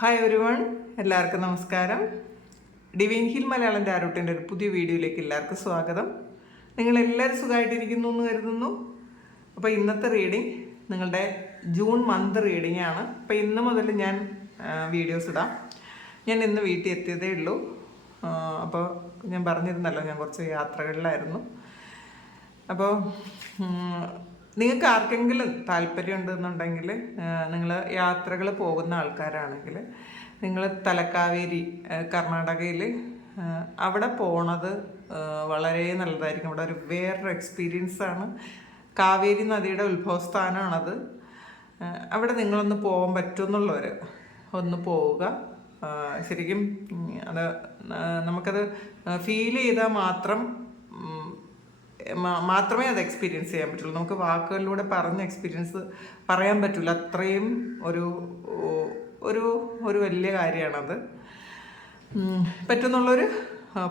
Hi everyone, എല്ലാവർക്കും നമസ്കാരം. Divine heal Malayalam ടാരോട്ടിൻ്റെ ഒരു പുതിയ വീഡിയോയിലേക്ക് എല്ലാവർക്കും സ്വാഗതം. നിങ്ങളെല്ലാവരും സുഖമായിട്ടിരിക്കുന്നു എന്ന് കരുതുന്നു. അപ്പോൾ ഇന്നത്തെ റീഡിങ് നിങ്ങളുടെ ജൂൺ മന്ത് റീഡിംഗ് ആണ്. അപ്പോൾ ഇന്ന് മുതൽ ഞാൻ വീഡിയോസ് ഇടാം. ഞാൻ ഇന്ന് വീട്ടിൽ എത്തിയതേ ഉള്ളൂ. അപ്പോൾ ഞാൻ പറഞ്ഞിരുന്നല്ലോ, ഞാൻ കുറച്ച് യാത്രകളിലായിരുന്നു. അപ്പോൾ നിങ്ങൾക്ക് ആർക്കെങ്കിലും താല്പര്യം ഉണ്ടെന്നുണ്ടെങ്കിൽ, നിങ്ങൾ യാത്രകൾ പോകുന്ന ആൾക്കാരാണെങ്കിൽ, നിങ്ങൾ തലക്കാവേരി കർണാടകയിൽ അവിടെ പോണത് വളരെ നല്ലതായിരിക്കും. അവിടെ ഒരു വേറൊരു എക്സ്പീരിയൻസാണ്. കാവേരി നദിയുടെ ഉത്ഭവസ്ഥാനമാണത്. അവിടെ നിങ്ങളൊന്ന് പോകാൻ പറ്റുമെന്നുള്ളവർ ഒന്ന് പോവുക. ശരിക്കും അത് നമുക്കത് ഫീൽ ചെയ്താൽ മാത്രമേ അത് എക്സ്പീരിയൻസ് ചെയ്യാൻ പറ്റുള്ളൂ. നമുക്ക് വാക്കുകളിലൂടെ പറഞ്ഞ എക്സ്പീരിയൻസ് പറയാൻ പറ്റില്ല. അത്രയും ഒരു ഒരു ഒരു വലിയ കാര്യമാണത്. പറ്റുന്നുള്ളവർ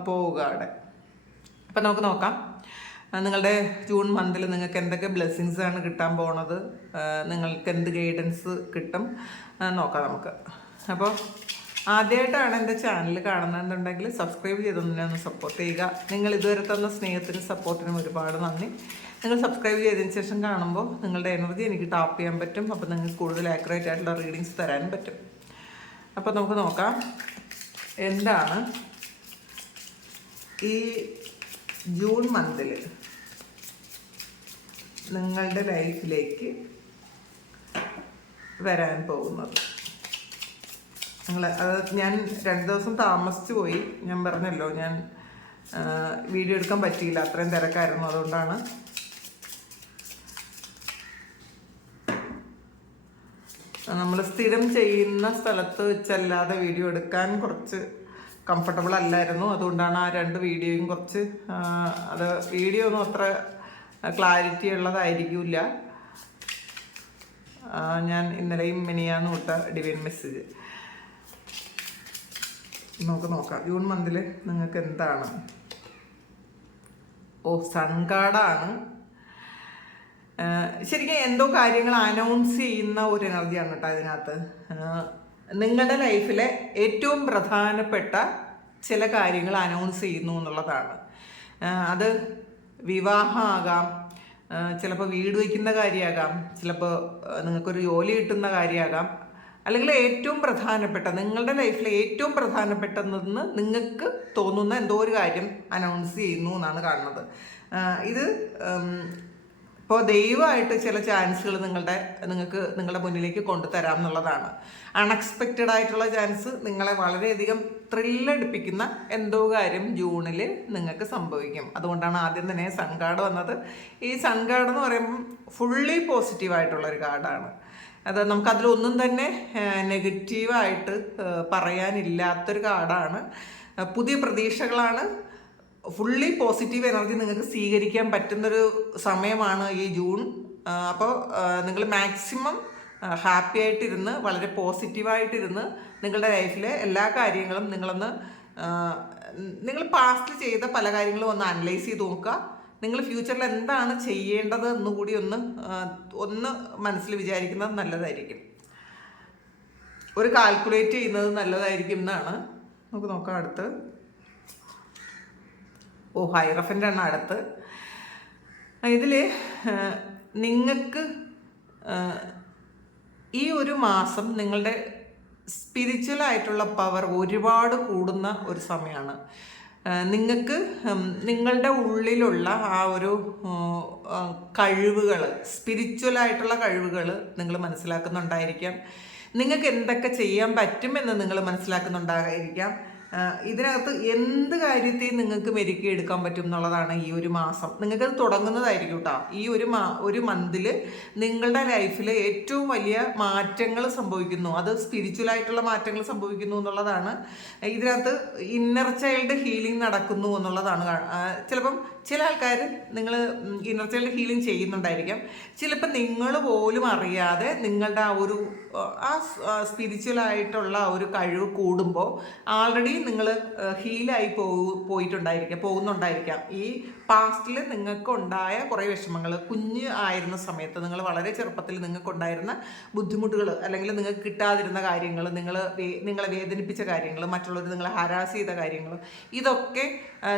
പോവുക അവിടെ. അപ്പം നമുക്ക് നോക്കാം, നിങ്ങളുടെ ജൂൺ മന്തിൽ നിങ്ങൾക്ക് എന്തൊക്കെ ബ്ലെസ്സിങ്സ് ആണ് കിട്ടാൻ പോണത്, നിങ്ങൾക്ക് എന്ത് ഗൈഡൻസ് കിട്ടും നോക്കാം നമുക്ക്. അപ്പോൾ ആദ്യമായിട്ടാണ് എൻ്റെ ചാനൽ കാണുന്നതെന്നുണ്ടെങ്കിൽ സബ്സ്ക്രൈബ് ചെയ്തൊന്നെ ഒന്ന് സപ്പോർട്ട് ചെയ്യുക. നിങ്ങൾ ഇതുവരെ തന്ന സ്നേഹത്തിനും സപ്പോർട്ടിനും ഒരുപാട് നന്ദി. നിങ്ങൾ സബ്സ്ക്രൈബ് ചെയ്തതിന് ശേഷം കാണുമ്പോൾ നിങ്ങളുടെ എനർജി എനിക്ക് ടാപ്പ് ചെയ്യാൻ പറ്റും. അപ്പോൾ നിങ്ങൾക്ക് കൂടുതൽ ആക്യുറേറ്റ് ആയിട്ടുള്ള റീഡിങ്സ് തരാനും പറ്റും. അപ്പോൾ നമുക്ക് നോക്കാം എന്താണ് ഈ ജൂൺ മന്തിൽ നിങ്ങളുടെ ലൈഫിലേക്ക് വരാൻ പോകുന്നത്. ഞാൻ 2 ദിവസം താമസിച്ചു പോയി. ഞാൻ പറഞ്ഞല്ലോ, ഞാൻ വീഡിയോ എടുക്കാൻ പറ്റിയില്ല, അത്രയും തിരക്കായിരുന്നു. അതുകൊണ്ടാണ് നമ്മൾ സ്ഥിരം ചെയ്യുന്ന സ്ഥലത്ത് വെച്ചല്ലാതെ വീഡിയോ എടുക്കാൻ കുറച്ച് കംഫർട്ടബിൾ അല്ലായിരുന്നു. അതുകൊണ്ടാണ് ആ 2 വീഡിയോയും കുറച്ച് അത് വീഡിയോ ഒന്നും അത്ര ക്ലാരിറ്റി ഉള്ളതായിരിക്കില്ല. ഞാൻ ഇന്നലെയും മിനിയാന്ന് വിട്ട ഡിവൈൻ മെസ്സേജ് നമുക്ക് നോക്കാം. ജൂൺ മന്തിൽ നിങ്ങൾക്ക് എന്താണ്? സൺകാർഡാണ്. ശരിക്കും എന്തോ കാര്യങ്ങൾ അനൗൺസ് ചെയ്യുന്ന ഒരു എനർജിയാണ് കേട്ടോ ഇതിനകത്ത്. നിങ്ങളുടെ ലൈഫിലെ ഏറ്റവും പ്രധാനപ്പെട്ട ചില കാര്യങ്ങൾ അനൗൺസ് ചെയ്യുന്നു എന്നുള്ളതാണ്. അത് വിവാഹമാകാം, ചിലപ്പോൾ വീട് വയ്ക്കുന്ന കാര്യമാകാം, ചിലപ്പോൾ നിങ്ങൾക്കൊരു ജോലി കിട്ടുന്ന കാര്യമാകാം, അല്ലെങ്കിൽ ഏറ്റവും പ്രധാനപ്പെട്ട നിങ്ങളുടെ ലൈഫിലെ ഏറ്റവും പ്രധാനപ്പെട്ടതെന്ന് നിങ്ങൾക്ക് തോന്നുന്ന എന്തോ ഒരു കാര്യം അനൗൺസ് ചെയ്യുന്നു എന്നാണ് കാണുന്നത്. ഇത് ഇപ്പോൾ ദൈവമായിട്ട് ചില ചാൻസുകൾ നിങ്ങൾക്ക് നിങ്ങളുടെ മുന്നിലേക്ക് കൊണ്ടുതരാം എന്നുള്ളതാണ്. അൺഎക്സ്പെക്റ്റഡ് ആയിട്ടുള്ള ചാൻസ് നിങ്ങളെ വളരെയധികം ത്രില്ലടിപ്പിക്കുന്ന എന്തോ കാര്യം ജൂണിൽ നിങ്ങൾക്ക് സംഭവിക്കും. അതുകൊണ്ടാണ് ആദ്യം തന്നെ സൺകാർഡ് വന്നത്. ഈ സൺകാർഡ് എന്ന് പറയുമ്പം ഫുള്ളി പോസിറ്റീവായിട്ടുള്ളൊരു കാർഡാണ്. അത് നമുക്കതിലൊന്നും തന്നെ നെഗറ്റീവായിട്ട് പറയാനില്ലാത്തൊരു കാർഡാണ്. പുതിയ പ്രതീക്ഷകളാണ്. ഫുള്ളി പോസിറ്റീവ് എനർജി നിങ്ങൾക്ക് സ്വീകരിക്കാൻ പറ്റുന്നൊരു സമയമാണ് ഈ ജൂൺ. അപ്പോൾ നിങ്ങൾ മാക്സിമം ഹാപ്പി ആയിട്ടിരുന്ന്, വളരെ പോസിറ്റീവായിട്ടിരുന്ന് നിങ്ങളുടെ ലൈഫിലെ എല്ലാ കാര്യങ്ങളും നിങ്ങൾ പാസ്റ്റിൽ ചെയ്ത പല കാര്യങ്ങളും ഒന്ന് അനലൈസ് ചെയ്ത് നോക്കുക. നിങ്ങൾ ഫ്യൂച്ചറിൽ എന്താണ് ചെയ്യേണ്ടത് എന്നുകൂടി ഒന്ന് മനസ്സിൽ വിചാരിക്കുന്നത് നല്ലതായിരിക്കും. ഒരു കാൽക്കുലേറ്റ് ചെയ്യുന്നത് നല്ലതായിരിക്കും എന്നാണ്. നമുക്ക് നോക്കാം അടുത്ത്. ഹൈറഫൻ്റെ ആണ് അടുത്ത്. ഇതിൽ നിങ്ങൾക്ക് ഈ ഒരു മാസം നിങ്ങളുടെ സ്പിരിച്വലായിട്ടുള്ള പവർ ഒരുപാട് കൂടുന്ന ഒരു സമയമാണ്. നിങ്ങൾക്ക് നിങ്ങളുടെ ഉള്ളിലുള്ള ആ ഒരു കഴിവുകൾ, സ്പിരിച്വലായിട്ടുള്ള കഴിവുകൾ നിങ്ങൾ മനസ്സിലാക്കുന്നുണ്ടായിരിക്കാം. നിങ്ങൾക്ക് എന്തൊക്കെ ചെയ്യാൻ പറ്റുമെന്ന് നിങ്ങൾ മനസ്സിലാക്കുന്നുണ്ടായിരിക്കാം. ഇതിനകത്ത് എന്ത് കാര്യത്തെയും നിങ്ങൾക്ക് മെരുക്കി എടുക്കാൻ പറ്റും എന്നുള്ളതാണ് ഈ ഒരു മാസം. നിങ്ങൾക്കത് തുടങ്ങുന്നതായിരിക്കും കേട്ടോ. ഈ ഒരു മന്തിൽ നിങ്ങളുടെ ലൈഫിൽ ഏറ്റവും വലിയ മാറ്റങ്ങൾ സംഭവിക്കുന്നു. അത് സ്പിരിച്വലായിട്ടുള്ള മാറ്റങ്ങൾ സംഭവിക്കുന്നു എന്നുള്ളതാണ്. ഇതിനകത്ത് ഇന്നർ ചൈൽഡ് ഹീലിംഗ് നടക്കുന്നു എന്നുള്ളതാണ്. ചിലപ്പം ചില ആൾക്കാർ നിങ്ങൾ ഇന്നർ ചൈൽഡ് ഹീലിംഗ് ചെയ്യുന്നുണ്ടായിരിക്കാം. ചിലപ്പോൾ നിങ്ങൾ പോലും അറിയാതെ നിങ്ങളുടെ ആ സ്പിരിച്വലായിട്ടുള്ള ഒരു കഴിവ് കൂടുമ്പോൾ ആൾറെഡി നിങ്ങൾ ഹീലായി പോകുന്നുണ്ടായിരിക്കാം. ഈ പാസ്റ്റിൽ നിങ്ങൾക്കുണ്ടായ കുറേ വിഷമങ്ങൾ, കുഞ്ഞ് ആയിരുന്ന സമയത്ത് നിങ്ങൾ വളരെ ചെറുപ്പത്തിൽ നിങ്ങൾക്കുണ്ടായിരുന്ന ബുദ്ധിമുട്ടുകൾ, അല്ലെങ്കിൽ നിങ്ങൾക്ക് കിട്ടാതിരുന്ന കാര്യങ്ങൾ, നിങ്ങളെ വേദനിപ്പിച്ച കാര്യങ്ങൾ, മറ്റുള്ളവർ നിങ്ങളെ ഹരാസ് ചെയ്ത കാര്യങ്ങൾ, ഇതൊക്കെ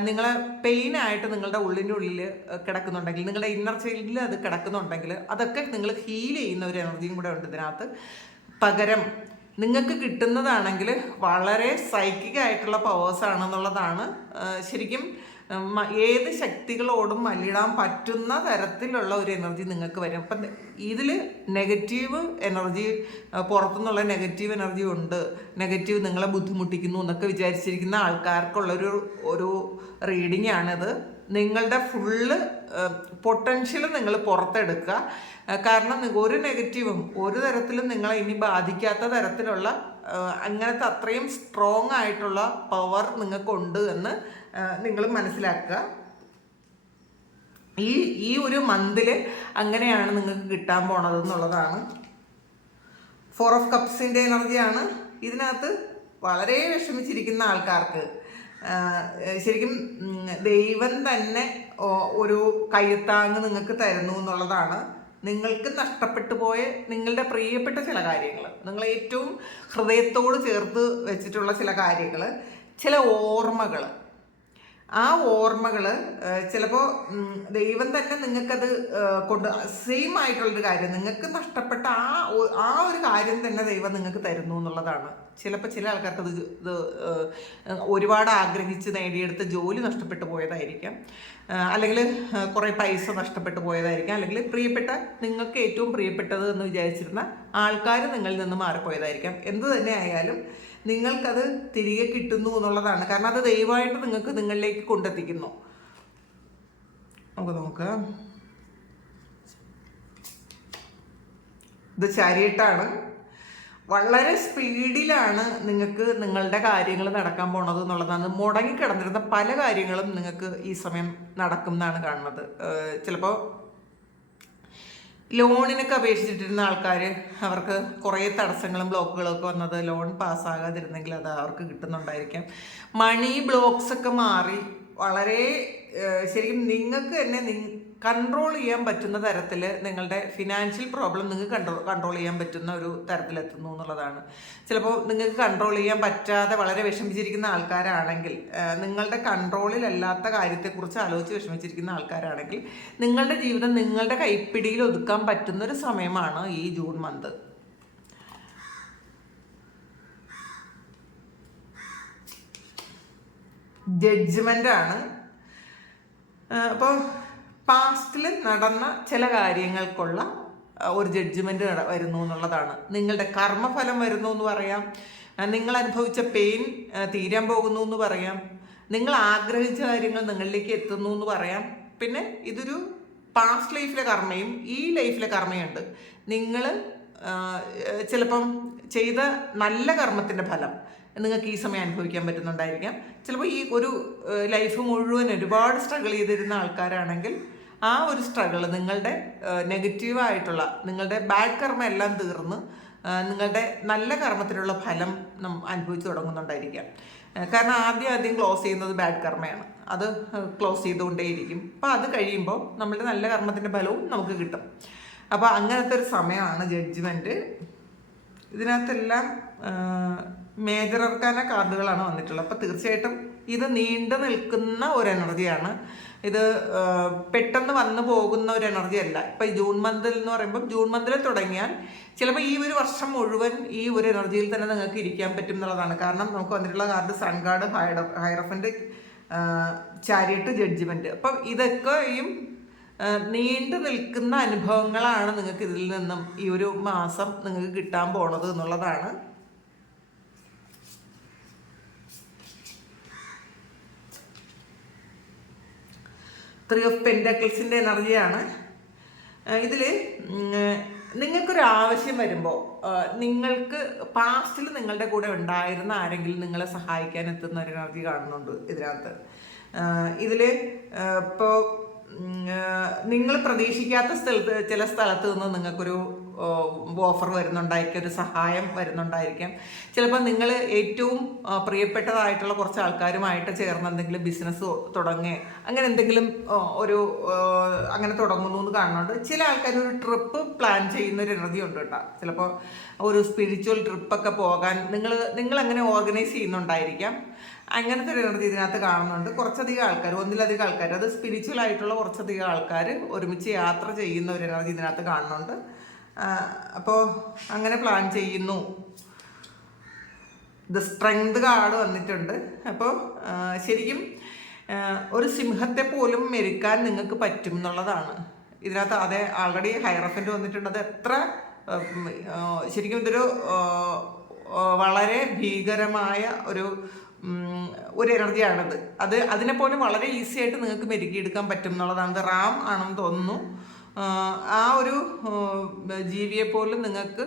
നിങ്ങളെ പെയിനായിട്ട് നിങ്ങളുടെ ഉള്ളിൻ്റെ ഉള്ളിൽ കിടക്കുന്നുണ്ടെങ്കിൽ, നിങ്ങളുടെ ഇന്നർ ചൈൽഡിൽ അത് കിടക്കുന്നുണ്ടെങ്കിൽ, അതൊക്കെ നിങ്ങൾ ഹീൽ ചെയ്യുന്ന ഒരു എനർജിയും കൂടെ ഉണ്ട് ഇതിനകത്ത്. പകരം നിങ്ങൾക്ക് കിട്ടുന്നതാണെങ്കിൽ വളരെ സൈക്കിക്കായിട്ടുള്ള പവേഴ്സാണെന്നുള്ളതാണ്. ശരിക്കും ഏത് ശക്തികളോടും മല്ലിടാൻ പറ്റുന്ന തരത്തിലുള്ള ഒരു എനർജി നിങ്ങൾക്ക് വരും. അപ്പം ഇതിൽ നെഗറ്റീവ് എനർജി, പുറത്തുനിന്നുള്ള നെഗറ്റീവ് എനർജി ഉണ്ട്, നെഗറ്റീവ് നിങ്ങളെ ബുദ്ധിമുട്ടിക്കുന്നു എന്നൊക്കെ വിചാരിച്ചിരിക്കുന്ന ആൾക്കാർക്കുള്ളൊരു റീഡിംഗ് ആണിത്. നിങ്ങളുടെ ഫുള്ള് പൊട്ടൻഷ്യൽ നിങ്ങൾ പുറത്തെടുക്കുക. കാരണം ഒരു നെഗറ്റീവും ഒരു തരത്തിലും നിങ്ങളെ ഇനി ബാധിക്കാത്ത തരത്തിലുള്ള അങ്ങനത്തെ അത്രയും സ്ട്രോങ് ആയിട്ടുള്ള പവർ നിങ്ങൾക്കുണ്ട് എന്ന് നിങ്ങൾ മനസ്സിലാക്കുക. ഈ ഒരു മന്തിൽ അങ്ങനെയാണ് നിങ്ങൾക്ക് കിട്ടാൻ പോണത് എന്നുള്ളതാണ്. 4 ഓഫ് കപ്സിൻ്റെ എനർജിയാണ് ഇതിനകത്ത്. വളരെ വിഷമിച്ചിരിക്കുന്ന ആൾക്കാർക്ക് ശരിക്കും ദൈവം തന്നെ ഒരു കയ്യത്താങ്ങ് നിങ്ങൾക്ക് തരുന്നു എന്നുള്ളതാണ്. നിങ്ങൾക്ക് നഷ്ടപ്പെട്ടു പോയ നിങ്ങളുടെ പ്രിയപ്പെട്ട ചില കാര്യങ്ങൾ, നിങ്ങൾ ഏറ്റവും ഹൃദയത്തോട് ചേർത്ത് വെച്ചിട്ടുള്ള ചില കാര്യങ്ങൾ, ചില ഓർമ്മകൾ, ആ ഓർമ്മകൾ ചിലപ്പോൾ ദൈവം തന്നെ നിങ്ങൾക്കത് സെയിം ആയിട്ടുള്ളൊരു കാര്യം, നിങ്ങൾക്ക് നഷ്ടപ്പെട്ട ആ ഒരു കാര്യം തന്നെ ദൈവം നിങ്ങൾക്ക് തരുന്നു എന്നുള്ളതാണ്. ചിലപ്പോൾ ചില ആൾക്കാർക്ക് ഇത് ഒരുപാട് ആഗ്രഹിച്ച് നേടിയെടുത്ത ജോലി നഷ്ടപ്പെട്ടു പോയതായിരിക്കാം, അല്ലെങ്കിൽ കുറേ പൈസ നഷ്ടപ്പെട്ടു പോയതായിരിക്കാം, അല്ലെങ്കിൽ നിങ്ങൾക്ക് ഏറ്റവും പ്രിയപ്പെട്ടത് എന്ന് വിചാരിച്ചിരുന്ന ആൾക്കാർ നിങ്ങളിൽ നിന്ന് മാറിപ്പോയതായിരിക്കാം. എന്ത് തന്നെ ആയാലും നിങ്ങൾക്കത് തിരികെ കിട്ടുന്നു എന്നുള്ളതാണ്. കാരണം അത് ദൈവമായിട്ട് നിങ്ങളിലേക്ക് കൊണ്ടെത്തിക്കുന്നു. നമുക്ക് നോക്കാം. ഇത് ചാരിയട്ടാണ്. വളരെ സ്പീഡിലാണ് നിങ്ങൾക്ക് നിങ്ങളുടെ കാര്യങ്ങൾ നടക്കാൻ പോണത് എന്നുള്ളതാണ്. മുടങ്ങിക്കിടന്നിരുന്ന പല കാര്യങ്ങളും നിങ്ങൾക്ക് ഈ സമയം നടക്കും എന്നാണ് കാണുന്നത്. ചിലപ്പോൾ ലോണിനൊക്കെ അപേക്ഷിച്ചിട്ടിരുന്ന ആൾക്കാർ, അവർക്ക് കുറേ തടസ്സങ്ങളും ബ്ലോക്കുകളും ഒക്കെ വന്നത്, ലോൺ പാസ്സാകാതിരുന്നെങ്കിൽ അത് അവർക്ക് കിട്ടുന്നുണ്ടായിരിക്കാം. മണി ബ്ലോക്സ് ഒക്കെ മാറി വളരെ ശരിക്കും നിങ്ങൾക്ക് തന്നെ കൺട്രോൾ ചെയ്യാൻ പറ്റുന്ന തരത്തിൽ നിങ്ങളുടെ ഫിനാൻഷ്യൽ പ്രോബ്ലം നിങ്ങൾക്ക് കൺട്രോൾ ചെയ്യാൻ പറ്റുന്ന ഒരു തരത്തിലെത്തുന്നു എന്നുള്ളതാണ്. ചിലപ്പോൾ നിങ്ങൾക്ക് കൺട്രോൾ ചെയ്യാൻ പറ്റാതെ വളരെ വിഷമിച്ചിരിക്കുന്ന ആൾക്കാരാണെങ്കിൽ, നിങ്ങളുടെ കൺട്രോളിലല്ലാത്ത കാര്യത്തെക്കുറിച്ച് ആലോചിച്ച് വിഷമിച്ചിരിക്കുന്ന ആൾക്കാരാണെങ്കിൽ, നിങ്ങളുടെ ജീവിതം നിങ്ങളുടെ കൈപ്പിടിയിൽ ഒതുക്കാൻ പറ്റുന്നൊരു സമയമാണ് ഈ ജൂൺ മന്ത്. ജഡ്ജ്മെൻ്റ് ആണ്. അപ്പോൾ പാസ്റ്റിൽ നടന്ന ചില കാര്യങ്ങൾക്കുള്ള ഒരു ജഡ്ജ്മെൻറ്റ് വരുന്നു എന്നുള്ളതാണ്. നിങ്ങളുടെ കർമ്മഫലം വരുന്നു എന്ന് പറയാം, നിങ്ങൾ അനുഭവിച്ച പെയിൻ തീരാൻ പോകുന്നു എന്ന് പറയാം, നിങ്ങൾ ആഗ്രഹിച്ച കാര്യങ്ങൾ നിങ്ങളിലേക്ക് എത്തുന്നു എന്ന് പറയാം. പിന്നെ ഇതൊരു പാസ്റ്റ് ലൈഫിലെ കർമ്മയും ഈ ലൈഫിലെ കർമ്മയുണ്ട്. നിങ്ങൾ ചിലപ്പം ചെയ്ത നല്ല കർമ്മത്തിൻ്റെ ഫലം നിങ്ങൾക്ക് ഈ സമയം അനുഭവിക്കാൻ പറ്റുന്നുണ്ടായിരിക്കാം. ചിലപ്പോൾ ഈ ഒരു ലൈഫ് മുഴുവൻ ഒരുപാട് സ്ട്രഗിൾ ചെയ്തിരുന്ന ആൾക്കാരാണെങ്കിൽ ആ ഒരു സ്ട്രഗിൾ, നിങ്ങളുടെ നെഗറ്റീവായിട്ടുള്ള നിങ്ങളുടെ ബാഡ് കർമ്മ എല്ലാം തീർന്ന് നിങ്ങളുടെ നല്ല കർമ്മത്തിനുള്ള ഫലം അനുഭവിച്ചു തുടങ്ങുന്നുണ്ടായിരിക്കാം. കാരണം ആദ്യം ക്ലോസ് ചെയ്യുന്നത് ബാഡ് കർമ്മയാണ്, അത് ക്ലോസ് ചെയ്തുകൊണ്ടേയിരിക്കും. അപ്പോൾ അത് കഴിയുമ്പോൾ നമ്മളുടെ നല്ല കർമ്മത്തിൻ്റെ ഫലവും നമുക്ക് കിട്ടും. അപ്പോൾ അങ്ങനത്തെ ഒരു സമയമാണ് ജഡ്ജ്മെൻറ്റ്. ഇതിനകത്തെല്ലാം മേജർ അർക്കാന കാർഡുകളാണ് വന്നിട്ടുള്ളത്. അപ്പോൾ തീർച്ചയായിട്ടും ഇത് നീണ്ടു നിൽക്കുന്ന ഒരു എനർജിയാണ്. ഇത് പെട്ടെന്ന് വന്നു പോകുന്ന ഒരു എനർജി അല്ല. ഇപ്പം ഈ ജൂൺ മന്തിൽ എന്ന് പറയുമ്പോൾ, ജൂൺ മന്തിൽ തുടങ്ങിയാൽ ചിലപ്പോൾ ഈ ഒരു വർഷം മുഴുവൻ ഈ ഒരു എനർജിയിൽ തന്നെ നിങ്ങൾക്ക് ഇരിക്കാൻ പറ്റും എന്നുള്ളതാണ്. കാരണം നമുക്ക് വന്നിട്ടുള്ള card sun card, hierophant, chariot, judgement. അപ്പം ഇതൊക്കെയും നീണ്ടു നിൽക്കുന്ന അനുഭവങ്ങളാണ് നിങ്ങൾക്ക് ഇതിൽ നിന്നും ഈ ഒരു മാസം നിങ്ങൾക്ക് കിട്ടാൻ പോണത് എന്നുള്ളതാണ്. ത്രീ ഓഫ് പെൻറ്റക്കിൾസിൻ്റെ എനർജിയാണ്. ഇതിൽ നിങ്ങൾക്കൊരു ആവശ്യം വരുമ്പോൾ, നിങ്ങൾക്ക് പാസ്റ്റിൽ നിങ്ങളുടെ കൂടെ ഉണ്ടായിരുന്ന ആരെങ്കിലും നിങ്ങളെ സഹായിക്കാൻ എത്തുന്ന ഒരു എനർജി കാണുന്നുണ്ട് ഇതിനകത്ത്. ഇതിൽ ഇപ്പോൾ നിങ്ങൾ പ്രതീക്ഷിക്കാത്ത ചില സ്ഥലത്ത് നിന്ന് നിങ്ങൾക്കൊരു ഓഫർ വരുന്നുണ്ടായിരിക്കും, ഒരു സഹായം വരുന്നുണ്ടായിരിക്കാം. ചിലപ്പോൾ നിങ്ങൾ ഏറ്റവും പ്രിയപ്പെട്ടതായിട്ടുള്ള കുറച്ച് ആൾക്കാരുമായിട്ട് ചേർന്ന് എന്തെങ്കിലും ബിസിനസ് തുടങ്ങുക, അങ്ങനെ എന്തെങ്കിലും ഒരു അങ്ങനെ തുടങ്ങുന്നു എന്ന് കാണുന്നുണ്ട്. ചില ആൾക്കാർ ഒരു ട്രിപ്പ് പ്ലാൻ ചെയ്യുന്നൊരു എനർജി ഉണ്ട് കേട്ടോ. ചിലപ്പോൾ ഒരു സ്പിരിച്വൽ ട്രിപ്പൊക്കെ പോകാൻ നിങ്ങൾ അങ്ങനെ ഓർഗനൈസ് ചെയ്യുന്നുണ്ടായിരിക്കാം. അങ്ങനത്തെ ഒരു എനർജി ഇതിനകത്ത് കാണുന്നുണ്ട്. കുറച്ചധികം ആൾക്കാർ, ഒന്നിലധികം ആൾക്കാർ, അത് സ്പിരിച്വൽ ആയിട്ടുള്ള കുറച്ചധികം ആൾക്കാർ ഒരുമിച്ച് യാത്ര ചെയ്യുന്ന ഒരു എനർജി ഇതിനകത്ത് കാണുന്നുണ്ട്. അപ്പോൾ അങ്ങനെ പ്ലാൻ ചെയ്യുന്നു. ദ സ്ട്രെങ്ത് കാർഡ് വന്നിട്ടുണ്ട്. അപ്പോൾ ശരിക്കും ഒരു സിംഹത്തെ പോലും മെരുക്കാൻ നിങ്ങൾക്ക് പറ്റും എന്നുള്ളതാണ് ഇതിനകത്ത്. അതെ, ആൾറെഡി ഹൈറഫൻ്റ് വന്നിട്ടുണ്ട്. അത് എത്ര ശരിക്കും ഇതൊരു വളരെ ഭീകരമായ ഒരു എനർജിയാണത്. അതിനെപ്പോലും വളരെ ഈസി ആയിട്ട് നിങ്ങൾക്ക് മെരുക്കിയെടുക്കാൻ പറ്റും എന്നുള്ളതാണ്. റാം ആണെന്ന് തോന്നുന്നു. ആ ഒരു ജീവിയെ പോലും നിങ്ങൾക്ക്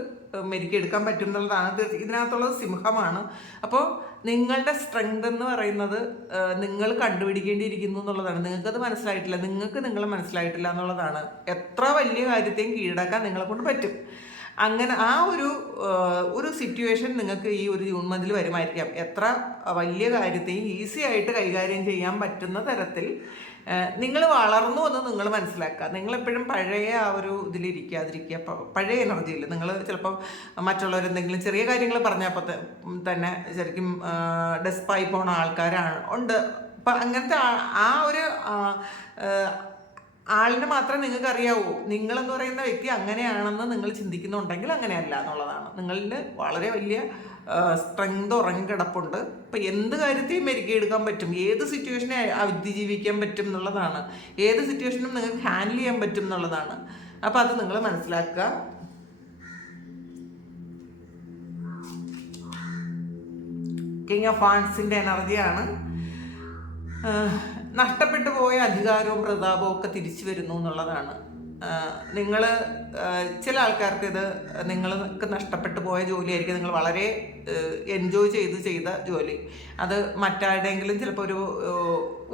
മെരുക്കിയെടുക്കാൻ പറ്റും എന്നുള്ളതാണ്. ഇതിനകത്തുള്ളത് സിംഹമാണ്. അപ്പോൾ നിങ്ങളുടെ സ്ട്രെങ്ത് എന്ന് പറയുന്നത് നിങ്ങൾ കണ്ടുപിടിക്കേണ്ടിയിരിക്കുന്നു എന്നുള്ളതാണ്. നിങ്ങൾക്കത് മനസ്സിലായിട്ടില്ല, നിങ്ങൾക്ക് നിങ്ങളെ മനസ്സിലായിട്ടില്ല എന്നുള്ളതാണ്. എത്ര വലിയ കാര്യത്തെയും കീഴടക്കാൻ നിങ്ങളെ കൊണ്ട് പറ്റും. അങ്ങനെ ആ ഒരു സിറ്റുവേഷൻ നിങ്ങൾക്ക് ഈ ഒരു ജൂൺ മന്തിൽ വരുമായിരിക്കാം. എത്ര വലിയ കാര്യത്തെയും ഈസി ആയിട്ട് കൈകാര്യം ചെയ്യാൻ പറ്റുന്ന തരത്തിൽ നിങ്ങൾ വളർന്നു എന്ന് നിങ്ങൾ മനസ്സിലാക്കുക. നിങ്ങളെപ്പോഴും പഴയ ആ ഒരു ഇതിലിരിക്കാതിരിക്കുക, പഴയ എനർജിയിൽ. നിങ്ങൾ ചിലപ്പോൾ മറ്റുള്ളവരെന്തെങ്കിലും ചെറിയ കാര്യങ്ങൾ പറഞ്ഞപ്പോൾ തന്നെ ശരിക്കും ഡെസ്പായി പോണ ആൾക്കാരാണ് ഉണ്ട്. അപ്പം അങ്ങനത്തെ ആ ഒരു ആളിന് മാത്രമേ നിങ്ങൾക്ക് അറിയാവൂ. നിങ്ങളെന്ന് പറയുന്ന വ്യക്തി അങ്ങനെയാണെന്ന് നിങ്ങൾ ചിന്തിക്കുന്നുണ്ടെങ്കിൽ അങ്ങനെയല്ല എന്നുള്ളതാണ്. നിങ്ങളിൽ വളരെ വലിയ സ്ട്രെങ്ത് ഉറങ്ങിക്കിടപ്പുണ്ട്. ഇപ്പം എന്ത് കാര്യത്തെയും മെരുക്കിയെടുക്കാൻ പറ്റും, ഏത് സിറ്റുവേഷനെ അതിജീവിക്കാൻ പറ്റും എന്നുള്ളതാണ്. ഏത് സിറ്റുവേഷനും നിങ്ങൾക്ക് ഹാൻഡിൽ ചെയ്യാൻ പറ്റും എന്നുള്ളതാണ്. അപ്പം അത് നിങ്ങൾ മനസ്സിലാക്കുക. കിങ് ഓഫ് വാൻഡ്സിൻ്റെ എനർജിയാണ്. നഷ്ടപ്പെട്ടു പോയ അധികാരവും പ്രതാപവും ഒക്കെ തിരിച്ചു വരുന്നു എന്നുള്ളതാണ്. നിങ്ങൾ ചില ആൾക്കാർക്ക് ഇത് നിങ്ങൾക്ക് നഷ്ടപ്പെട്ടു പോയ ജോലിയായിരിക്കും. നിങ്ങൾ വളരെ എൻജോയ് ചെയ്ത ജോലി, അത് മറ്റാരുടെയെങ്കിലും ചിലപ്പോൾ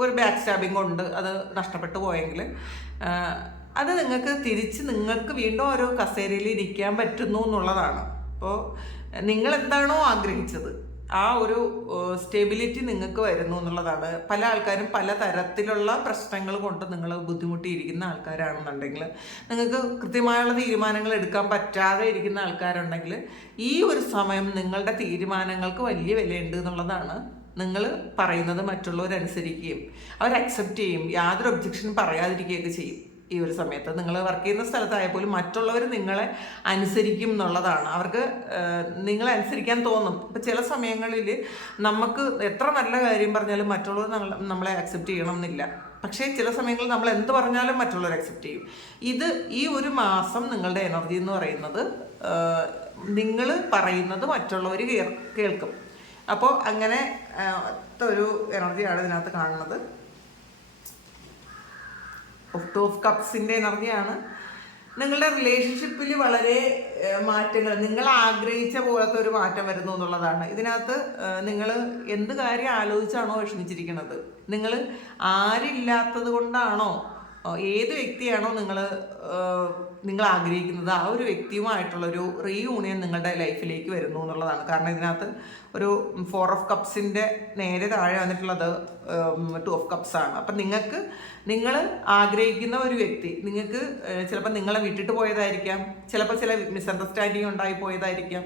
ഒരു ബാക്ക് സ്റ്റാബിങ് കൊണ്ട് അത് നഷ്ടപ്പെട്ടു പോയെങ്കിൽ അത് നിങ്ങൾക്ക് വീണ്ടും ഒരു കസേരയിൽ ഇരിക്കാൻ പറ്റുന്നു എന്നുള്ളതാണ്. അപ്പോൾ നിങ്ങൾ എന്താണോ ആഗ്രഹിച്ചത് ആ ഒരു സ്റ്റെബിലിറ്റി നിങ്ങൾക്ക് വരുന്നു എന്നുള്ളതാണ്. പല ആൾക്കാരും പല തരത്തിലുള്ള പ്രശ്നങ്ങൾ കൊണ്ട് നിങ്ങൾ ബുദ്ധിമുട്ടിയിരിക്കുന്ന ആൾക്കാരാണെന്നുണ്ടെങ്കിൽ, നിങ്ങൾക്ക് കൃത്യമായുള്ള തീരുമാനങ്ങൾ എടുക്കാൻ പറ്റാതെ ഇരിക്കുന്ന ആൾക്കാരുണ്ടെങ്കിൽ, ഈ ഒരു സമയം നിങ്ങളുടെ തീരുമാനങ്ങൾക്ക് വലിയ വിലയുണ്ട് എന്നുള്ളതാണ്. നിങ്ങൾ പറയുന്നത് മറ്റുള്ളവരനുസരിക്കുകയും അവർ അക്സെപ്റ്റ് ചെയ്യും, യാതൊരു ഒബ്ജക്ഷനും പറയാതിരിക്കുകയൊക്കെ ചെയ്യും. ഈ ഒരു സമയത്ത് നിങ്ങൾ വർക്ക് ചെയ്യുന്ന സ്ഥലത്തായാൽ പോലും മറ്റുള്ളവർ നിങ്ങളെ അനുസരിക്കും എന്നുള്ളതാണ്. അവർക്ക് നിങ്ങളെ അനുസരിക്കാൻ തോന്നും. ഇപ്പം ചില സമയങ്ങളിൽ നമുക്ക് എത്ര നല്ല കാര്യം പറഞ്ഞാലും മറ്റുള്ളവർ നമ്മളെ അക്സെപ്റ്റ് ചെയ്യണം എന്നില്ല. പക്ഷേ ചില സമയങ്ങളിൽ നമ്മൾ എന്ത് പറഞ്ഞാലും മറ്റുള്ളവർ അക്സെപ്റ്റ് ചെയ്യും. ഈ ഒരു മാസം നിങ്ങളുടെ എനർജി എന്ന് പറയുന്നത് നിങ്ങൾ പറയുന്നത് മറ്റുള്ളവർ കേൾക്കും. അപ്പോൾ അങ്ങനെ ഒരു എനർജിയാണ് ഇതിനകത്ത് കാണുന്നത്. ടു ഓഫ് കപ്സിൻ്റെ എനർജിയാണ്. നിങ്ങളുടെ റിലേഷൻഷിപ്പിൽ വളരെ മാറ്റങ്ങൾ, നിങ്ങൾ ആഗ്രഹിച്ച പോലത്തെ ഒരു മാറ്റം വരുന്നു എന്നുള്ളതാണ്. ഇതിനകത്ത് നിങ്ങൾ എന്ത് കാര്യം ആലോചിച്ചാണോ വിഷമിച്ചിരിക്കുന്നത്, നിങ്ങൾ ആരില്ലാത്തത് കൊണ്ടാണോ, ഏത് വ്യക്തിയാണോ നിങ്ങൾ ആഗ്രഹിക്കുന്നത് ആ ഒരു വ്യക്തിയുമായിട്ടുള്ളൊരു റീയൂണിയൻ നിങ്ങളുടെ ലൈഫിലേക്ക് വരുന്നു എന്നുള്ളതാണ്. കാരണം ഇതിനകത്ത് ഒരു 4 ഓഫ് കപ്സിൻ്റെ നേരെ താഴെ വന്നിട്ടുള്ളത് 2 ഓഫ് കപ്സ് ആണ്. അപ്പം നിങ്ങൾ ആഗ്രഹിക്കുന്ന ഒരു വ്യക്തി നിങ്ങൾക്ക് ചിലപ്പോൾ നിങ്ങളെ വിട്ടിട്ട് പോയതായിരിക്കാം, ചിലപ്പോൾ ചില മിസ്അണ്ടർസ്റ്റാൻഡിങ് ഉണ്ടായി പോയതായിരിക്കാം.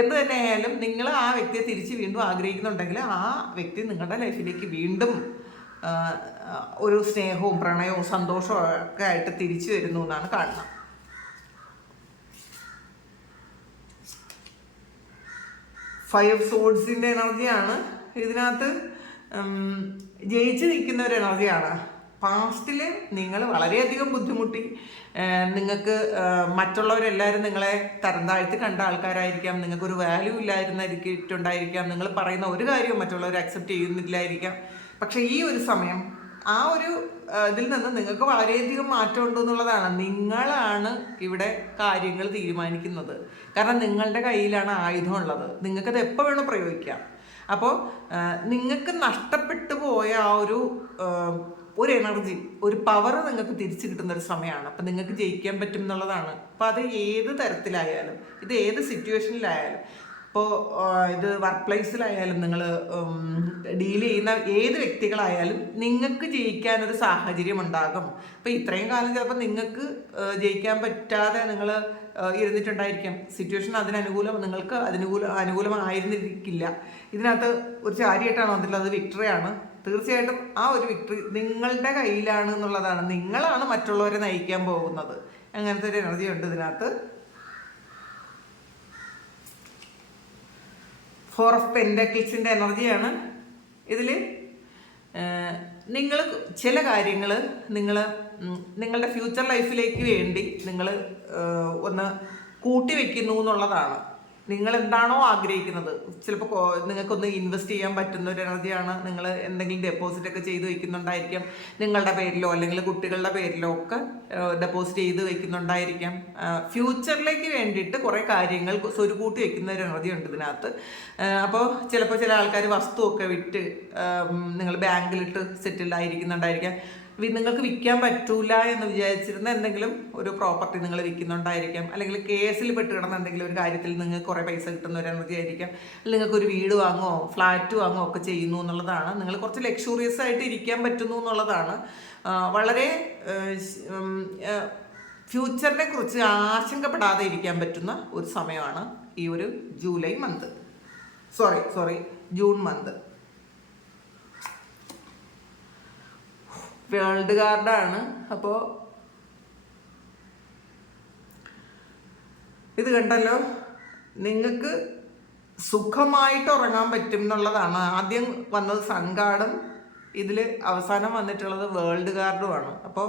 എന്ത് തന്നെ ആയാലും നിങ്ങൾ ആ വ്യക്തിയെ തിരിച്ച് വീണ്ടും ആഗ്രഹിക്കുന്നുണ്ടെങ്കിൽ ആ വ്യക്തി നിങ്ങളുടെ ലൈഫിലേക്ക് വീണ്ടും ഒരു സ്നേഹവും പ്രണയവും സന്തോഷവും ഒക്കെ ആയിട്ട് തിരിച്ചു വരുന്നു എന്നാണ് കാണുന്നത്. ഫൈവ് സോഡ്സിൻ്റെ എനർജിയാണ്. ഇതിനകത്ത് ജയിച്ച് നിൽക്കുന്ന ഒരു എനർജിയാണ്. പാസ്റ്റിൽ നിങ്ങൾ വളരെയധികം ബുദ്ധിമുട്ടി, നിങ്ങൾക്ക് മറ്റുള്ളവരെല്ലാവരും നിങ്ങളെ തരം താഴ്ത്തി കണ്ട ആൾക്കാരായിരിക്കാം, നിങ്ങൾക്കൊരു വാല്യൂ ഇല്ലായിരുന്നിട്ടുണ്ടായിരിക്കാം, നിങ്ങൾ പറയുന്ന ഒരു കാര്യവും മറ്റുള്ളവർ അക്സെപ്റ്റ് ചെയ്യുന്നില്ലായിരിക്കാം. പക്ഷേ ഈ ഒരു സമയം ആ ഒരു ഇതിൽ നിന്ന് നിങ്ങൾക്ക് വളരെയധികം മാറ്റമുണ്ട് എന്നുള്ളതാണ്. നിങ്ങളാണ് ഇവിടെ കാര്യങ്ങൾ തീരുമാനിക്കുന്നത്. കാരണം നിങ്ങളുടെ കയ്യിലാണ് ആയുധം ഉള്ളത്, നിങ്ങൾക്കത് എപ്പോൾ വേണം പ്രയോഗിക്കാം. അപ്പോൾ നിങ്ങൾക്ക് നഷ്ടപ്പെട്ടു പോയ ആ ഒരു ഒരു എനർജി, ഒരു പവർ നിങ്ങൾക്ക് തിരിച്ചു കിട്ടുന്ന ഒരു സമയമാണ്. അപ്പം നിങ്ങൾക്ക് ജയിക്കാൻ പറ്റും എന്നുള്ളതാണ്. അപ്പം അത് ഏത് തരത്തിലായാലും, ഇത് ഏത് സിറ്റുവേഷനിലായാലും, ഇപ്പോൾ ഇത് വർക്ക് പ്ലേസിലായാലും, നിങ്ങൾ ഡീൽ ചെയ്യുന്ന ഏത് വ്യക്തികളായാലും നിങ്ങൾക്ക് ജയിക്കാനൊരു സാഹചര്യം ഉണ്ടാകും. അപ്പോൾ ഇത്രയും കാലം ചിലപ്പോൾ നിങ്ങൾക്ക് ജയിക്കാൻ പറ്റാതെ നിങ്ങൾ ഇരുന്നിട്ടുണ്ടായിരിക്കാം. സിറ്റുവേഷൻ നിങ്ങൾക്ക് അനുകൂലമായിരുന്നിരിക്കില്ല. ഇതിനകത്ത് ഒരു ചാരിയായിട്ടാണ് വന്നിട്ടുള്ളത്, അത് വിക്ടറിയാണ്. തീർച്ചയായിട്ടും ആ ഒരു വിക്ടറി നിങ്ങളുടെ കയ്യിലാണ് എന്നുള്ളതാണ്. നിങ്ങളാണ് മറ്റുള്ളവരെ നയിക്കാൻ പോകുന്നത്. അങ്ങനത്തെ ഒരു എനർജി ഉണ്ട് ഇതിനകത്ത്. 4 ഓഫ് പെൻഡക്കിൾസിൻ്റെ എനർജിയാണ് ഇതിൽ. നിങ്ങൾ ചില കാര്യങ്ങൾ നിങ്ങളുടെ ഫ്യൂച്ചർ ലൈഫിലേക്ക് വേണ്ടി നിങ്ങൾ ഒന്ന് കൂട്ടി വയ്ക്കുന്നു എന്നുള്ളതാണ്. നിങ്ങൾ എന്താണോ ആഗ്രഹിക്കുന്നത്, ചിലപ്പോൾ നിങ്ങൾക്കൊന്ന് ഇൻവെസ്റ്റ് ചെയ്യാൻ പറ്റുന്ന ഒരു എനർജിയാണ്. നിങ്ങൾ എന്തെങ്കിലും ഡെപ്പോസിറ്റ് ഒക്കെ ചെയ്ത് വയ്ക്കുന്നുണ്ടായിരിക്കാം, നിങ്ങളുടെ പേരിലോ അല്ലെങ്കിൽ കുട്ടികളുടെ പേരിലോ ഒക്കെ ഡെപ്പോസിറ്റ് ചെയ്ത് വയ്ക്കുന്നുണ്ടായിരിക്കാം. ഫ്യൂച്ചറിലേക്ക് വേണ്ടിയിട്ട് കുറേ കാര്യങ്ങൾ സ്വരുകൂട്ടി വയ്ക്കുന്ന ഒരു എനർജി ഉണ്ട് ഇതിനകത്ത്. അപ്പോൾ ചിലപ്പോൾ ചില ആൾക്കാർ വസ്തുവൊക്കെ വിറ്റ് നിങ്ങൾ ബാങ്കിലിട്ട് സെറ്റിൽഡ് ആയിരിക്കുന്നുണ്ടായിരിക്കാം. നിങ്ങൾക്ക് വിൽക്കാൻ പറ്റൂല എന്ന് വിചാരിച്ചിരുന്ന എന്തെങ്കിലും ഒരു പ്രോപ്പർട്ടി നിങ്ങൾ വിൽക്കുന്നുണ്ടായിരിക്കാം, അല്ലെങ്കിൽ കേസിൽ പെട്ട് കിടന്ന എന്തെങ്കിലും ഒരു കാര്യത്തിൽ നിങ്ങൾക്ക് കുറേ പൈസ കിട്ടുന്ന ഒരു എനർജി ആയിരിക്കാം. നിങ്ങൾക്ക് ഒരു വീട് വാങ്ങുമോ ഫ്ലാറ്റ് വാങ്ങുമോ ഒക്കെ ചെയ്യുന്നു എന്നുള്ളതാണ്. നിങ്ങൾ കുറച്ച് ലക്ഷൂറിയസ് ആയിട്ട് ഇരിക്കാൻ പറ്റുന്നു എന്നുള്ളതാണ്. വളരെ ഫ്യൂച്ചറിനെ കുറിച്ച് ആശങ്കപ്പെടാതെ ഇരിക്കാൻ പറ്റുന്ന ഒരു സമയമാണ് ഈ ഒരു ജൂൺ മന്ത്. വേൾഡ് കാർഡാണ്. അപ്പോൾ ഇത് കണ്ടല്ലോ, നിങ്ങൾക്ക് സുഖമായിട്ട് ഉറങ്ങാൻ പറ്റും എന്നുള്ളതാണ്. ആദ്യം വന്നത് സൺ കാർഡും ഇതിൽ അവസാനം വന്നിട്ടുള്ളത് വേൾഡ് കാർഡുമാണ്. അപ്പോൾ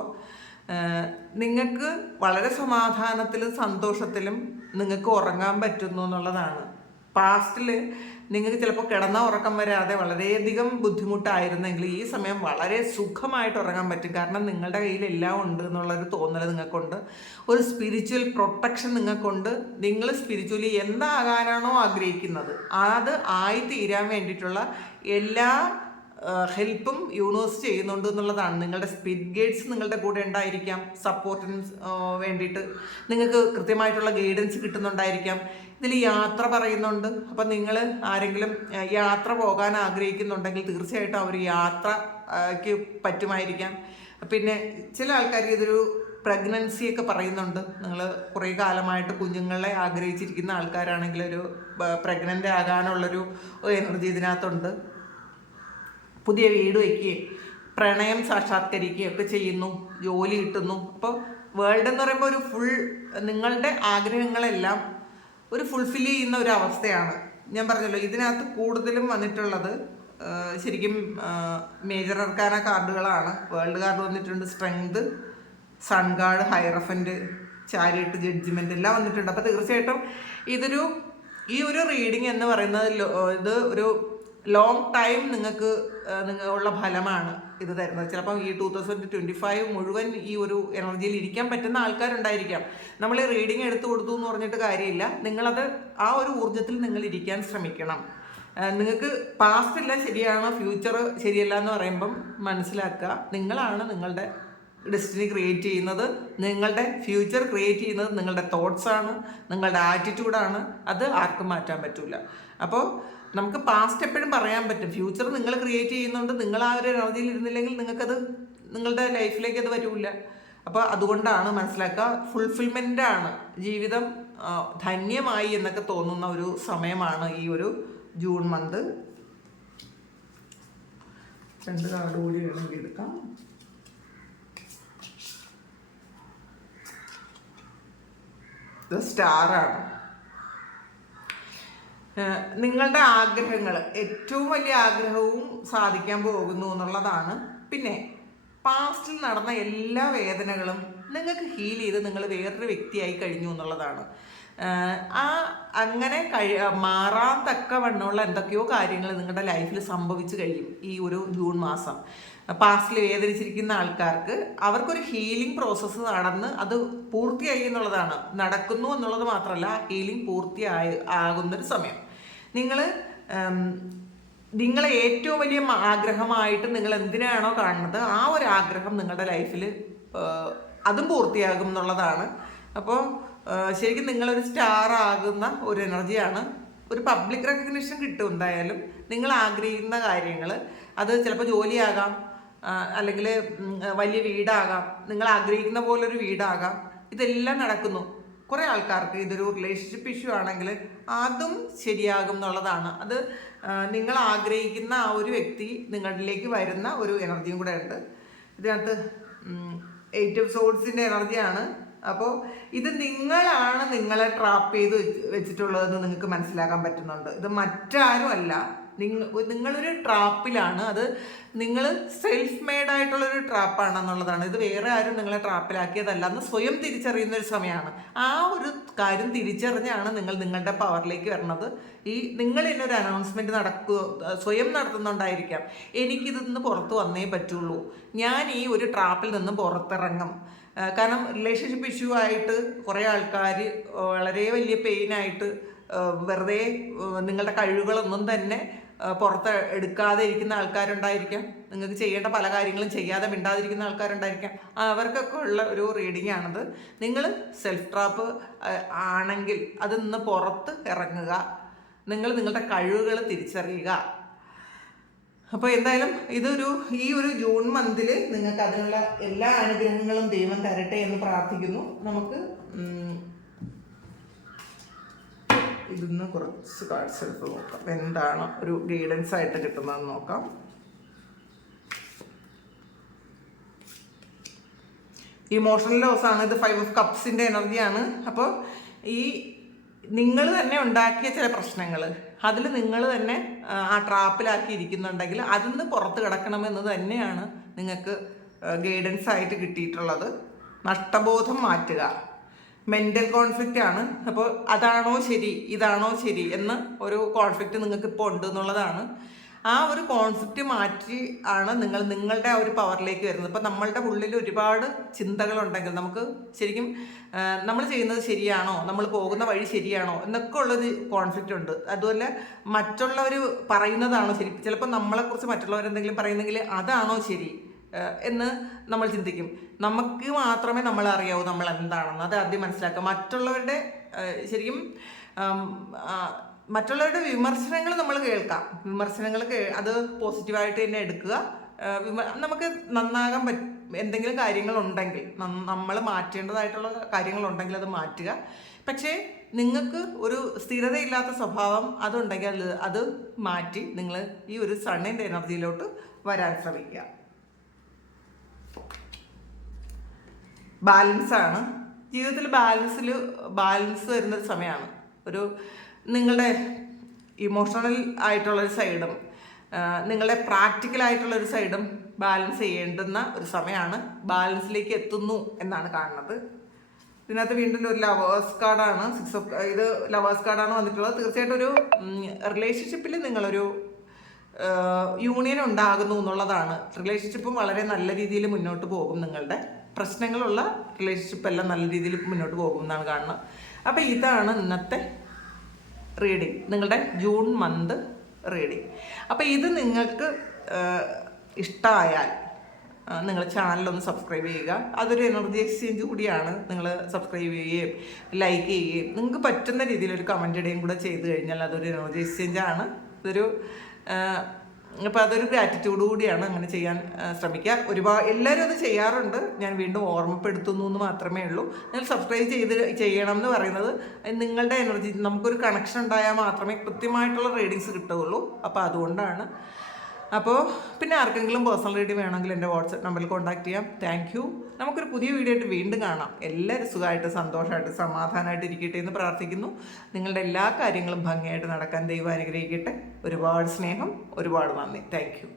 നിങ്ങൾക്ക് വളരെ സമാധാനത്തിലും സന്തോഷത്തിലും നിങ്ങൾക്ക് ഉറങ്ങാൻ പറ്റുന്നു എന്നുള്ളതാണ്. പാസ്റ്റിൽ നിങ്ങൾക്ക് ചിലപ്പോൾ കിടന്ന ഉറക്കം വരാതെ വളരെയധികം ബുദ്ധിമുട്ടായിരുന്നെങ്കിൽ ഈ സമയം വളരെ സുഖമായിട്ട് ഉറങ്ങാൻ പറ്റും. കാരണം നിങ്ങളുടെ കയ്യിൽ എല്ലാം ഉണ്ട് എന്നുള്ളൊരു തോന്നൽ നിങ്ങൾക്കുണ്ട്. ഒരു സ്പിരിച്വൽ പ്രൊട്ടക്ഷൻ നിങ്ങൾക്കുണ്ട്. നിങ്ങൾ സ്പിരിച്വലി എന്താകാനാണോ ആഗ്രഹിക്കുന്നത് അത് ആയിത്തീരാൻ വേണ്ടിയിട്ടുള്ള എല്ലാ ഹെൽപ്പും യൂണിവേഴ്സ് ചെയ്യുന്നുണ്ട് എന്നുള്ളതാണ്. നിങ്ങളുടെ സ്പിരിറ്റ് ഗൈഡ്സ് നിങ്ങളുടെ കൂടെ ഉണ്ടായിരിക്കാം, സപ്പോർട്ടിന് വേണ്ടിയിട്ട് നിങ്ങൾക്ക് കൃത്യമായിട്ടുള്ള ഗൈഡൻസ് കിട്ടുന്നുണ്ടായിരിക്കാം. ഇതിൽ യാത്ര പറയുന്നുണ്ട്. അപ്പം നിങ്ങൾ ആരെങ്കിലും യാത്ര പോകാൻ ആഗ്രഹിക്കുന്നുണ്ടെങ്കിൽ തീർച്ചയായിട്ടും അവർ യാത്രയ്ക്ക് പറ്റുമായിരിക്കാം. പിന്നെ ചില ആൾക്കാർക്ക് ഇതൊരു പ്രഗ്നൻസിയൊക്കെ പറയുന്നുണ്ട്. നിങ്ങൾ കുറേ കാലമായിട്ട് കുഞ്ഞുങ്ങളെ ആഗ്രഹിച്ചിരിക്കുന്ന ആൾക്കാരാണെങ്കിൽ ഒരു പ്രഗ്നൻ്റ് ആകാനുള്ളൊരു എനർജി ഇതിനകത്തുണ്ട്. പുതിയ വീട് വയ്ക്കുകയും പ്രണയം സാക്ഷാത്കരിക്കുകയും ഒക്കെ ചെയ്യുന്നു, ജോലി കിട്ടുന്നു. അപ്പോൾ വേൾഡ് എന്ന് പറയുമ്പോൾ ഒരു നിങ്ങളുടെ ആഗ്രഹങ്ങളെല്ലാം ഒരു ഫുൾഫിൽ ചെയ്യുന്ന ഒരു അവസ്ഥയാണ്. ഞാൻ പറഞ്ഞല്ലോ, ഇതിനകത്ത് കൂടുതലും വന്നിട്ടുള്ളത് ശരിക്കും മേജർ അർക്കാന കാർഡുകളാണ്. വേൾഡ് കാർഡ് വന്നിട്ടുണ്ട്, strength, sun card, hierophant, chariot, judgement എല്ലാം വന്നിട്ടുണ്ട്. അപ്പോൾ തീർച്ചയായിട്ടും ഈ ഒരു റീഡിങ് എന്ന് പറയുന്നത് ഇത് ഒരു ലോങ് ടൈം നിങ്ങൾക്ക് ഉള്ള ഫലമാണ് ഇത് തരുന്നത്. ചിലപ്പം ഈ 2025 മുഴുവൻ ഈ ഒരു എനർജിയിൽ ഇരിക്കാൻ പറ്റുന്ന ആൾക്കാരുണ്ടായിരിക്കാം. നമ്മൾ ഈ റീഡിങ് എടുത്തു കൊടുത്തു എന്ന് പറഞ്ഞിട്ട് കാര്യമില്ല. നിങ്ങളത് ആ ഒരു ഊർജ്ജത്തിൽ നിങ്ങൾ ഇരിക്കാൻ ശ്രമിക്കണം. നിങ്ങൾക്ക് പാസ്റ്റ് എല്ലാം ശരിയാണോ ഫ്യൂച്ചർ ശരിയല്ല എന്ന് പറയുമ്പം മനസ്സിലാക്കുക, നിങ്ങളാണ് നിങ്ങളുടെ ഡെസ്റ്റിനി ക്രിയേറ്റ് ചെയ്യുന്നത്. നിങ്ങളുടെ ഫ്യൂച്ചർ ക്രിയേറ്റ് ചെയ്യുന്നത് നിങ്ങളുടെ തോട്ട്സാണ്, നിങ്ങളുടെ ആറ്റിറ്റ്യൂഡാണ്. അത് ആർക്കും മാറ്റാൻ പറ്റില്ല. അപ്പോൾ നമുക്ക് പാസ്റ്റ് എപ്പോഴും പറയാൻ പറ്റും, ഫ്യൂച്ചർ നിങ്ങൾ ക്രിയേറ്റ് ചെയ്യുന്നുണ്ട്. നിങ്ങൾ ആ ഒരു എനർജിയിൽ ഇരുന്നില്ലെങ്കിൽ നിങ്ങൾക്കത് നിങ്ങളുടെ ലൈഫിലേക്ക് അത് വരില്ല. അപ്പോൾ അതുകൊണ്ടാണ് മനസ്സിലാക്കുക, ഫുൾഫിൽമെൻ്റാണ് ജീവിതം, ധന്യമായി എന്നൊക്കെ തോന്നുന്ന ഒരു സമയമാണ് ഈ ഒരു ജൂൺ മന്ത്. 2 കാർഡ് കൂടി വേണമെങ്കിൽ എടുക്കാം. ഇത് സ്റ്റാറാണ്. നിങ്ങളുടെ ആഗ്രഹങ്ങൾ, ഏറ്റവും വലിയ ആഗ്രഹവും സാധിക്കാൻ പോകുന്നു എന്നുള്ളതാണ്. പിന്നെ പാസ്റ്റിൽ നടന്ന എല്ലാ വേദനകളും നിങ്ങൾക്ക് ഹീൽ ചെയ്ത് നിങ്ങൾ വേറൊരു വ്യക്തിയായി കഴിഞ്ഞു എന്നുള്ളതാണ്. അങ്ങനെ മാറാൻ തക്കവണ്ണമുള്ള എന്തൊക്കെയോ കാര്യങ്ങൾ നിങ്ങളുടെ ലൈഫിൽ സംഭവിച്ചു കഴിയും ഈ ഒരു ജൂൺ മാസം. പാസ്റ്റിൽ വേദനിച്ചിരിക്കുന്ന ആൾക്കാർക്ക് അവർക്കൊരു ഹീലിംഗ് പ്രോസസ്സ് നടന്ന് അത് പൂർത്തിയായി എന്നുള്ളതാണ്. നടക്കുന്നു എന്നുള്ളത് മാത്രമല്ല, ഹീലിംഗ് ആകുന്നൊരു സമയം. നിങ്ങളെ ഏറ്റവും വലിയ ആഗ്രഹമായിട്ട് നിങ്ങൾ എന്തിനാണോ കാണുന്നത് ആ ഒരു ആഗ്രഹം നിങ്ങളുടെ ലൈഫിൽ അതും പൂർത്തിയാകും എന്നുള്ളതാണ്. അപ്പോൾ ശരിക്കും നിങ്ങളൊരു സ്റ്റാർ ആകുന്ന ഒരു എനർജിയാണ്. ഒരു പബ്ലിക് റെക്കഗ്നിഷൻ കിട്ടും എന്തായാലും. നിങ്ങൾ ആഗ്രഹിക്കുന്ന കാര്യങ്ങൾ, അത് ചിലപ്പോൾ ജോലിയാകാം, അല്ലെങ്കിൽ വലിയ വീടാകാം, നിങ്ങൾ ആഗ്രഹിക്കുന്ന പോലൊരു വീടാകാം, ഇതെല്ലാം നടക്കുന്നു. കുറേ ആൾക്കാർക്ക് ഇതൊരു റിലേഷൻഷിപ്പ് ഇഷ്യൂ ആണെങ്കിൽ അതും ശരിയാകും എന്നുള്ളതാണ്. അത് നിങ്ങൾ ആഗ്രഹിക്കുന്ന ആ ഒരു വ്യക്തി നിങ്ങളിലേക്ക് വരുന്ന ഒരു എനർജിയും കൂടെ ഉണ്ട്. ഇതിനകത്ത് 8 ഓഫ് സോഡ്സിൻ്റെ എനർജിയാണ്. അപ്പോൾ ഇത് നിങ്ങളാണ് നിങ്ങളെ ട്രാപ്പ് ചെയ്ത് വെച്ചിട്ടുള്ളതെന്ന് നിങ്ങൾക്ക് മനസ്സിലാക്കാൻ പറ്റുന്നുണ്ട്. ഇത് മറ്റാരും അല്ല, നിങ്ങളൊരു ട്രാപ്പിലാണ്. അത് നിങ്ങൾ സെൽഫ് മെയ്ഡ് ആയിട്ടുള്ളൊരു ട്രാപ്പാണെന്നുള്ളതാണ്. ഇത് വേറെ ആരും നിങ്ങളെ ട്രാപ്പിലാക്കിയതല്ല എന്ന് സ്വയം തിരിച്ചറിയുന്ന ഒരു സമയമാണ്. ആ ഒരു കാര്യം തിരിച്ചറിഞ്ഞാണ് നിങ്ങൾ നിങ്ങളുടെ പവറിലേക്ക് വരണത്. നിങ്ങൾ ഇതിനൊരു അനൗൺസ്മെൻറ്റ് സ്വയം നടത്തുന്നുണ്ടായിരിക്കാം. എനിക്കിതിന്ന് പുറത്ത് വന്നേ പറ്റുള്ളൂ, ഞാൻ ഈ ഒരു ട്രാപ്പിൽ നിന്ന് പുറത്തിറങ്ങും. കാരണം റിലേഷൻഷിപ്പ് ഇഷ്യൂ ആയിട്ട് കുറേ ആൾക്കാർ വളരെ വലിയ പെയിനായിട്ട് വെറുതെ നിങ്ങളുടെ കഴിവുകളൊന്നും തന്നെ പുറത്ത് എടുക്കാതെ ഇരിക്കുന്ന ആൾക്കാരുണ്ടായിരിക്കാം. നിങ്ങൾക്ക് ചെയ്യേണ്ട പല കാര്യങ്ങളും ചെയ്യാതെ മിണ്ടാതിരിക്കുന്ന ആൾക്കാരുണ്ടായിരിക്കാം. അവർക്കൊക്കെ ഉള്ള ഒരു റീഡിംഗ് ആണത്. നിങ്ങൾ സെൽഫ് ട്രാപ്പ് ആണെങ്കിൽ അതിൽ നിന്ന് പുറത്ത് ഇറങ്ങുക, നിങ്ങൾ നിങ്ങളുടെ കഴിവുകൾ തിരിച്ചറിയുക. അപ്പോൾ എന്തായാലും ഈ ഒരു ജൂൺ മന്തിൽ നിങ്ങൾക്ക് അതിനുള്ള എല്ലാ അനുഗ്രഹങ്ങളും ദൈവം തരട്ടെ എന്ന് പ്രാർത്ഥിക്കുന്നു. നമുക്ക് ഇതിന്ന് കുറച്ച് കാർഡ്സ് എടുത്ത് നോക്കാം, എന്താണ് ഒരു ഗൈഡൻസ് ആയിട്ട് കിട്ടുന്നതെന്ന് നോക്കാം. ഇമോഷണൽ ലോസ് ആണ് ഇത്. 5 ഓഫ് കപ്സിൻ്റെ എനർജിയാണ്. അപ്പോൾ ഈ നിങ്ങൾ തന്നെ ഉണ്ടാക്കിയ ചില പ്രശ്നങ്ങൾ, അതിൽ നിങ്ങൾ തന്നെ ആ ട്രാപ്പിലാക്കി ഇരിക്കുന്നുണ്ടെങ്കിൽ അതിൽ നിന്ന് പുറത്ത് കിടക്കണമെന്ന് തന്നെയാണ് നിങ്ങൾക്ക് ഗൈഡൻസ് ആയിട്ട് കിട്ടിയിട്ടുള്ളത്. നഷ്ടബോധം മാറ്റുക, മെൻ്റൽ കോൺഫ്ലിക്റ്റ് ആണ്. അപ്പോൾ അതാണോ ശരി, ഇതാണോ ശരി എന്ന് ഒരു കോൺഫ്ലിക്റ്റ് നിങ്ങൾക്ക് ഇപ്പോൾ ഉണ്ട് എന്നുള്ളതാണ്. ആ ഒരു കോൺസെപ്റ്റ് മാറ്റി ആണ് നിങ്ങളുടെ ആ ഒരു പവറിലേക്ക് വരുന്നത്. ഇപ്പം നമ്മളുടെ ഉള്ളിൽ ഒരുപാട് ചിന്തകളുണ്ടെങ്കിൽ നമുക്ക് ശരിക്കും നമ്മൾ ചെയ്യുന്നത് ശരിയാണോ, നമ്മൾ പോകുന്ന വഴി ശരിയാണോ എന്നൊക്കെ ഉള്ളൊരു കോൺഫ്ലിക്റ്റ് ഉണ്ട്. അതുപോലെ മറ്റുള്ളവർ പറയുന്നതാണോ ശരി, ചിലപ്പോൾ നമ്മളെക്കുറിച്ച് മറ്റുള്ളവരെന്തെങ്കിലും പറയുന്നെങ്കിൽ അതാണോ ശരി എന്ന് നമ്മൾ ചിന്തിക്കും. നമുക്ക് മാത്രമേ നമ്മൾ അറിയാവൂ നമ്മൾ എന്താണെന്ന്. അത് ആദ്യം മനസ്സിലാക്കുക. മറ്റുള്ളവരുടെ ശരിക്കും മറ്റുള്ളവരുടെ വിമർശനങ്ങൾ നമ്മൾ കേൾക്കാം. വിമർശനങ്ങൾ അത് പോസിറ്റീവായിട്ട് തന്നെ എടുക്കുക. നമുക്ക് നന്നാകാൻ എന്തെങ്കിലും കാര്യങ്ങളുണ്ടെങ്കിൽ, നമ്മൾ മാറ്റേണ്ടതായിട്ടുള്ള കാര്യങ്ങളുണ്ടെങ്കിൽ അത് മാറ്റുക. പക്ഷേ നിങ്ങൾക്ക് ഒരു സ്ഥിരതയില്ലാത്ത സ്വഭാവം അതുണ്ടെങ്കിൽ അത് മാറ്റി നിങ്ങൾ ഈ ഒരു സണ്ണിൻ്റെ എനർജിയിലോട്ട് വരാൻ ശ്രമിക്കുക. ബാലൻസാണ് ജീവിതത്തിൽ. ബാലൻസ് വരുന്നൊരു സമയമാണ്. ഒരു നിങ്ങളുടെ ഇമോഷണൽ ആയിട്ടുള്ളൊരു സൈഡും നിങ്ങളുടെ പ്രാക്ടിക്കലായിട്ടുള്ളൊരു സൈഡും ബാലൻസ് ചെയ്യേണ്ടുന്ന ഒരു സമയമാണ്. ബാലൻസിലേക്ക് എത്തുന്നു എന്നാണ് കാണുന്നത്. ഇതിനകത്ത് വീണ്ടും ഒരു ലവേഴ്സ് കാർഡാണ്. ഇത് ലവേഴ്സ് കാർഡാണ് വന്നിട്ടുള്ളത്. തീർച്ചയായിട്ടും ഒരു റിലേഷൻഷിപ്പിൽ നിങ്ങളൊരു യൂണിയൻ ഉണ്ടാകുന്നു എന്നുള്ളതാണ്. റിലേഷൻഷിപ്പും വളരെ നല്ല രീതിയിൽ മുന്നോട്ട് പോകും. നിങ്ങളുടെ പ്രശ്നങ്ങളുള്ള റിലേഷൻഷിപ്പ് എല്ലാം നല്ല രീതിയിൽ മുന്നോട്ട് പോകും എന്നാണ് കാണുന്നത്. അപ്പോൾ ഇതാണ് ഇന്നത്തെ റീഡിങ്, നിങ്ങളുടെ ജൂൺ മന്ത് റീഡിങ്. അപ്പോൾ ഇത് നിങ്ങൾക്ക് ഇഷ്ടമായാൽ നിങ്ങൾ ചാനലൊന്ന് സബ്സ്ക്രൈബ് ചെയ്യുക. അതൊരു എനർജി എക്സ്ചേഞ്ച് കൂടിയാണ്. നിങ്ങൾ സബ്സ്ക്രൈബ് ചെയ്യുകയും ലൈക്ക് ചെയ്യുകയും നിങ്ങൾക്ക് പറ്റുന്ന രീതിയിൽ ഒരു കമൻ്റ് ഇടുകയും കൂടെ ചെയ്ത് കഴിഞ്ഞാൽ അതൊരു എനർജി എക്സ്ചേഞ്ചാണ്. അപ്പോൾ അതൊരു ഗ്രാറ്റിറ്റ്യൂഡ് കൂടിയാണ്. അങ്ങനെ ചെയ്യാൻ ശ്രമിക്കുക. എല്ലാവരും അത് ചെയ്യാറുണ്ട്, ഞാൻ വീണ്ടും ഓർമ്മപ്പെടുത്തുന്നു എന്ന് മാത്രമേ ഉള്ളൂ. നിങ്ങൾ സബ്സ്ക്രൈബ് ചെയ്യണം എന്ന് പറയുന്നത് നിങ്ങളുടെ എനർജി, നമുക്കൊരു കണക്ഷൻ ഉണ്ടായാൽ മാത്രമേ കൃത്യമായിട്ടുള്ള റീഡിങ്സ് കിട്ടുകയുള്ളൂ. അപ്പോൾ അതുകൊണ്ടാണ്. അപ്പോൾ പിന്നെ ആർക്കെങ്കിലും പേഴ്സണൽ റീഡിങ് വേണമെങ്കിൽ എൻ്റെ വാട്സപ്പ് നമ്പറിൽ കോൺടാക്ട് ചെയ്യാം. Thank you. നമുക്കൊരു പുതിയ വീഡിയോ ആയിട്ട് വീണ്ടും കാണാം. എല്ലാവരും സുഖമായിട്ട് സന്തോഷമായിട്ട് സമാധാനമായിട്ട് ഇരിക്കട്ടെ എന്ന് പ്രാർത്ഥിക്കുന്നു. നിങ്ങളുടെ എല്ലാ കാര്യങ്ങളും ഭംഗിയായിട്ട് നടക്കാൻ ദൈവം അനുഗ്രഹിക്കട്ടെ. ഒരുപാട് സ്നേഹം, ഒരുപാട് നന്ദി. Thank you.